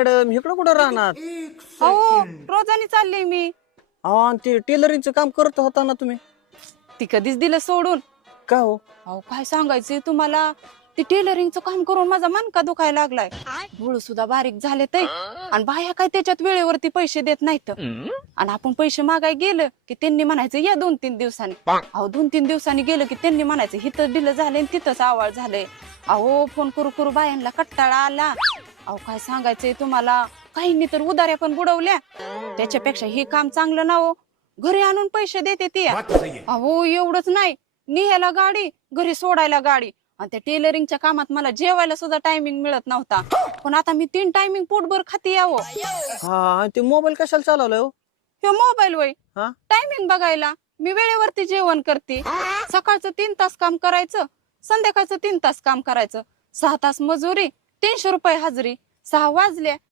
Madam इकडं कुठं राहणार? अहो रोजानी चालले मी. अहो आणि ते टेलरिंगचं काम करत होता ना तुम्ही? ती कधीच दिलं सोडून. का हो? अहो काय सांगायचंय तुम्हाला, ते टेलरिंगचं काम करून माझा मनका दुखायला लागलाय. डोळ सुद्धा बारीक झाले ते, आणि बाया काय त्याच्यात वेळेवरती पैसे देत नाहीत. आणि आपण पैसे मागाय गेलं की त्यांनी म्हणायचं या 2-3 दिवसांनी. अहो 2-3 दिवसांनी गेलं की त्यांनी म्हणायचं हिथं दिलं झालंय तिथंच आवाळ झालंय. अहो फोन करू करू बायांना कट्टाळा आला. अहो काय सांगायचंय तुम्हाला, काहींनी तर उधाऱ्या पण बुडवल्या. त्याच्यापेक्षा हे काम चांगलं ना हो, घरी आणून पैसे देते ती. अहो एवढंच नाही, निघायला गाडी, घरी सोडायला गाडी. आणि त्या टेलरिंगच्या कामात मला जेवायला सुद्धा टायमिंग मिळत नव्हता. पण आता मी 3 टायमिंग पोटभर खाते यावं. हा आणि ते मोबाईल कशाला चालवलाय हो? हे मोबाईल वय हा टायमिंग बघायला. मी वेळेवरती जेवण करते. सकाळचं 3 तास काम करायचं, संध्याकाळचं 3 तास काम करायचं. 6 तास मजुरी, 300 रुपये हजरी. 6 वाजले